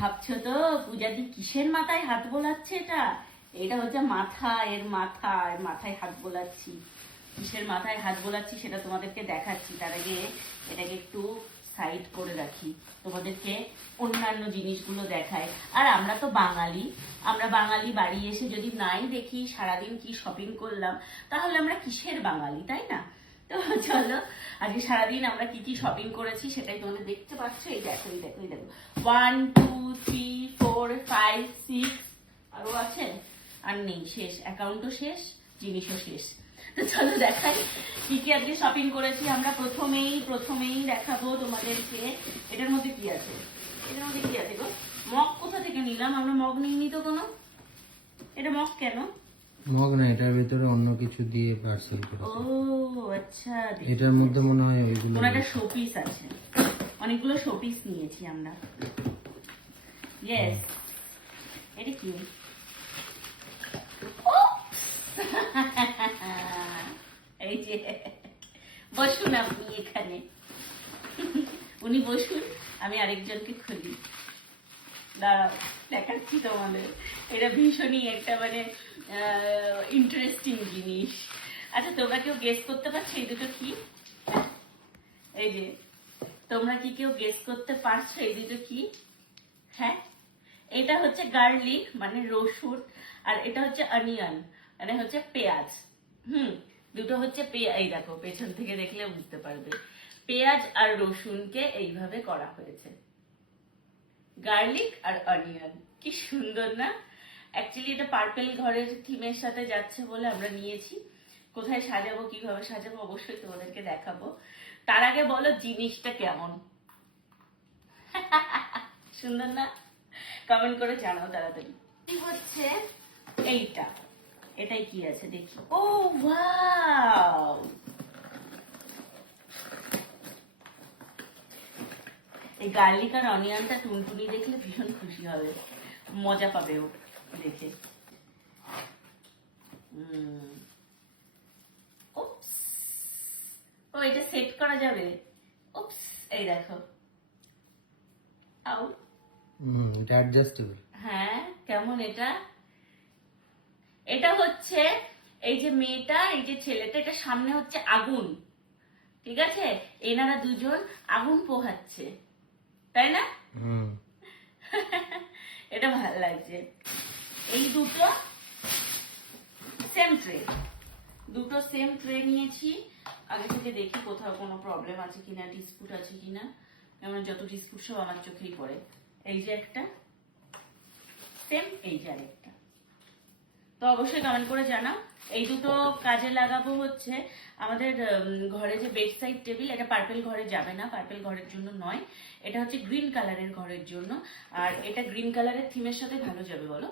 ভাবছো তো পূজাদি কিসের মাথায় হাত বোলাচ্ছে? এটা হচ্ছে মাথা, মাথায় হাত বোলাচ্ছি। কিসের মাথায় হাত বোলাচ্ছি সেটা তোমাদেরকে দেখাচ্ছি। তার আগে এটাকে একটু সাইড করে রাখি, তোমাদেরকে অন্যান্য জিনিসগুলো দেখায়। আর আমরা তো বাঙালি, বাড়ি এসে যদি নাই দেখি সারাদিন কি শপিং করলাম, তাহলে আমরা কিসের বাঙালি, তাই না? তো চলো আজকে সারাদিন আমরা কি কি শপিং করেছি সেটাই তোমাদের দেখতে পাচ্ছ। এই দেখো 1 2 3 4 5 6 আরো আছে, আর নেই, শেষ, অ্যাকাউন্টও শেষ, জিনিসও শেষ। তো চলো দেখাই কি কি আজকে শপিং করেছি আমরা। প্রথমেই দেখাবো তোমাদেরকে এটার মধ্যে কি আছে। গো মগ কোথা থেকে নিলাম আমরা? মগ নিইনি তো কোনো। এটা মগ কেন? মগ না, এটার ভিতরে অন্য কিছু দিয়ে পার্সেল করেছে। ও আচ্ছা, এটার মধ্যে মনে হয় ওইগুলো ওনাটা শোপিস আছে, অনেকগুলো শোপিস নিয়েছি আমরা। ইয়েস, এটা কি? এই যে বসুন আপনি এখানে, উনি বসুন, আমি আরেকজনকে খুলি। দাঁড়াও দেখাচ্ছি তোমাদের। এটা ভীষণই একটা মানে ইন্টারেস্টিং জিনিস। আচ্ছা তোমরা কেউ গেস করতে পারছো এই দুটো কি? এই যে তোমরা কি কেউ গেস করতে পারছো এই দুটো কি? হ্যাঁ, এটা হচ্ছে গার্লিক মানে রসুন, আর এটা হচ্ছে অনিয়ন মানে হচ্ছে পেঁয়াজ। দুটো হচ্ছে এই দেখো পেছন থেকে দেখলে বুঝতে পারবে, পেঁয়াজ আর রসুনকে এইভাবে করা হয়েছে, গার্লিক আর অনিয়ন। কি সুন্দর না? অ্যাকচুয়ালি এটা পার্পেল ঘরের থিমের সাথে যাচ্ছে বলে আমরা নিয়েছি। কোথায় সাজাবো, কিভাবে সাজাবো অবশ্যই তোমাদেরকে দেখাবো। তার আগে বলো জিনিসটা কেমন? সুন্দর না? কমেন্ট করে জানাও তাড়াতাড়ি। কি হচ্ছে এটাই কি আছে দেখি। ও ওয়াও, এই গার্লিক আর অনিয়নটা টুনটুনি দেখলে ভীষণ খুশি হবে, মজা পাবে ও দেখে। ও এটা সেট করা যাবে। উপস, এই দেখো। আউ, এটা অ্যাডজাস্টেবল। হ্যাঁ, কেমন এটা? এটা হচ্ছে এই যে মেয়েটা, এই যে ছেলেটা, এটা সামনে হচ্ছে আগুন, ঠিক আছে? এনারা দুজন আগুন পোহাচ্ছে, তাই না? এটা ভালো লাগছে। এই দুটো সেম ট্রে নিয়েছি। আগে থেকে দেখি কোথাও কোনো প্রবলেম আছে কিনা, ডিসপুট আছে কিনা। যেমন যত ডিসপুট সব আমার চোখেই পড়ে। এই যে একটা সেম, এই যে আরেকটা। তো অবশ্যই কমেন্ট করে জানাও। এই দুটো কাজে লাগাবো হচ্ছে আমাদের ঘরে যে বেড সাইড টেবিল, এটা পার্পেল ঘরে যাবে না, পার্পেল ঘরের জন্য নয়, এটা হচ্ছে গ্রিন কালারের ঘরের জন্য। আর এটা গ্রিন কালারের থিমের সাথে ভালো যাবে বলো?